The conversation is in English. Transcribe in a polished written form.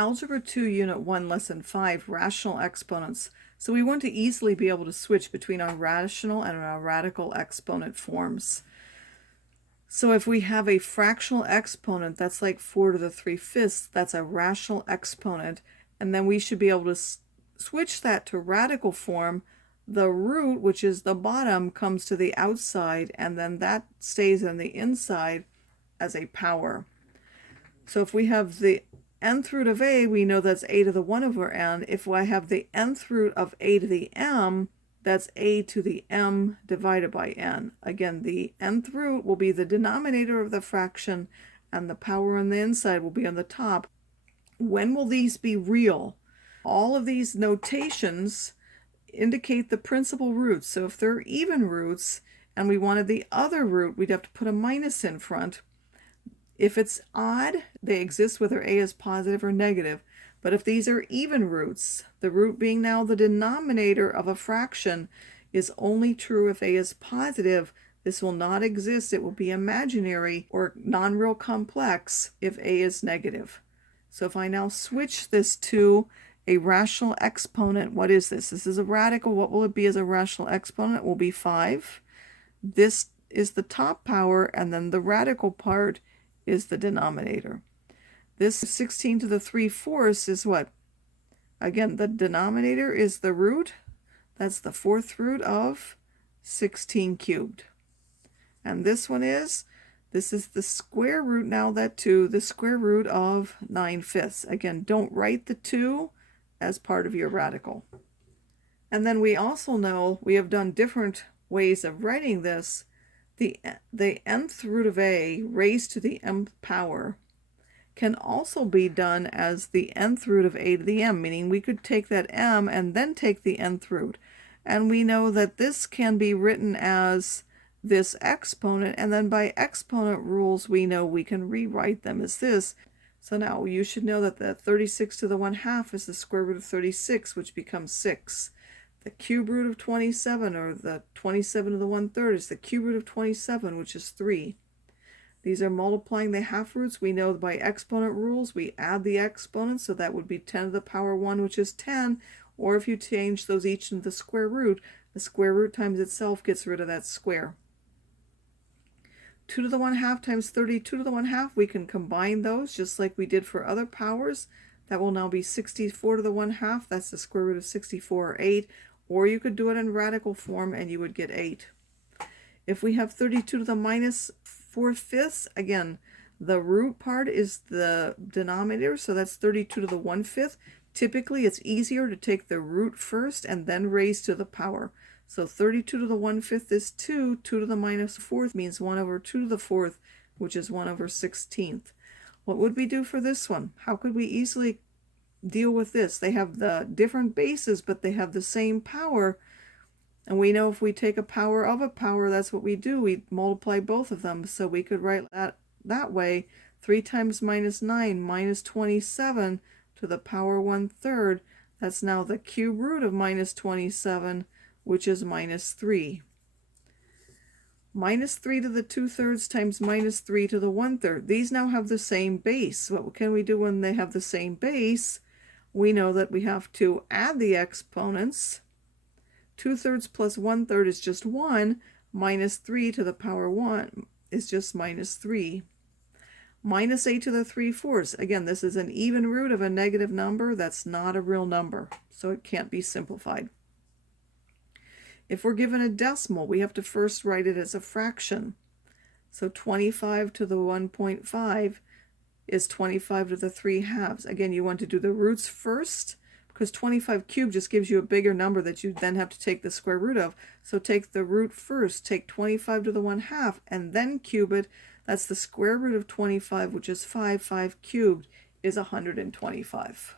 Algebra 2, Unit 1, Lesson 5, Rational Exponents. So we want to easily be able to switch between our rational and our radical exponent forms. So if we have a fractional exponent, that's like 4 to the 3/5, that's a rational exponent, and then we should be able to switch that to radical form. The root, which is the bottom, comes to the outside, and then that stays on the inside as a power. So if we have the nth root of a, we know that's a to the 1 over n. If I have the nth root of a to the m, that's a to the m divided by n. Again, the nth root will be the denominator of the fraction, and the power on the inside will be on the top. When will these be real? All of these notations indicate the principal roots. So if they're even roots and we wanted the other root, we'd have to put a minus in front. If it's odd, they exist whether a is positive or negative. But if these are even roots, the root being now the denominator of a fraction is only true if a is positive. This will not exist. It will be imaginary or non-real complex if a is negative. So if I now switch this to a rational exponent, what is this? This is a radical. What will it be as a rational exponent? It will be 5. This is the top power, and then the radical part is the denominator. This 16 to the 3/4 is what? Again, the denominator is the root. That's the 4th root of 16 cubed. And this is the square root now, that 2, the square root of 9/5. Again, don't write the 2 as part of your radical. And then we also know we have done different ways of writing this. The nth root of a raised to the mth power can also be done as the nth root of a to the m, meaning we could take that m and then take the nth root. And we know that this can be written as this exponent, and then by exponent rules we know we can rewrite them as this. So now you should know that the 36 to the 1/2 is the square root of 36, which becomes 6. The cube root of 27, or the 27 to the 1/3, is the cube root of 27, which is 3. These are multiplying the half roots. We know by exponent rules we add the exponents, so that would be 10 to the power 1, which is 10. Or if you change those each into the square root times itself gets rid of that square. 2 to the 1/2 times 32 to the 1/2, we can combine those just like we did for other powers. That will now be 64 to the 1/2. That's the square root of 64, or 8. Or you could do it in radical form and you would get 8. If we have 32 to the minus 4/5, again, the root part is the denominator, so that's 32 to the 1/5. Typically, it's easier to take the root first and then raise to the power. So 32 to the 1/5 is 2. 2 to the minus 4th means 1 over 2 to the 4th, which is 1 over 16th. What would we do for this one? How could we easily deal with this? They have the different bases, but they have the same power. And we know if we take a power of a power, that's what we do. We multiply both of them. So we could write that way. 3 times minus 9, minus 27 to the power 1/3. That's now the cube root of minus 27, which is minus 3. Minus 3 to the 2/3 times minus 3 to the 1/3. These now have the same base. What can we do when they have the same base? We know that we have to add the exponents. 2/3 plus 1/3 is just 1. Minus 3 to the power 1 is just minus 3. Minus 8 to the 3/4. Again, this is an even root of a negative number. That's not a real number, so it can't be simplified. If we're given a decimal, we have to first write it as a fraction. So 25 to the 1.5 is 25 to the 3/2. Again, you want to do the roots first, because 25 cubed just gives you a bigger number that you then have to take the square root of. So take the root first, take 25 to the 1/2, and then cube it. That's the square root of 25, which is 5. 5 cubed is 125.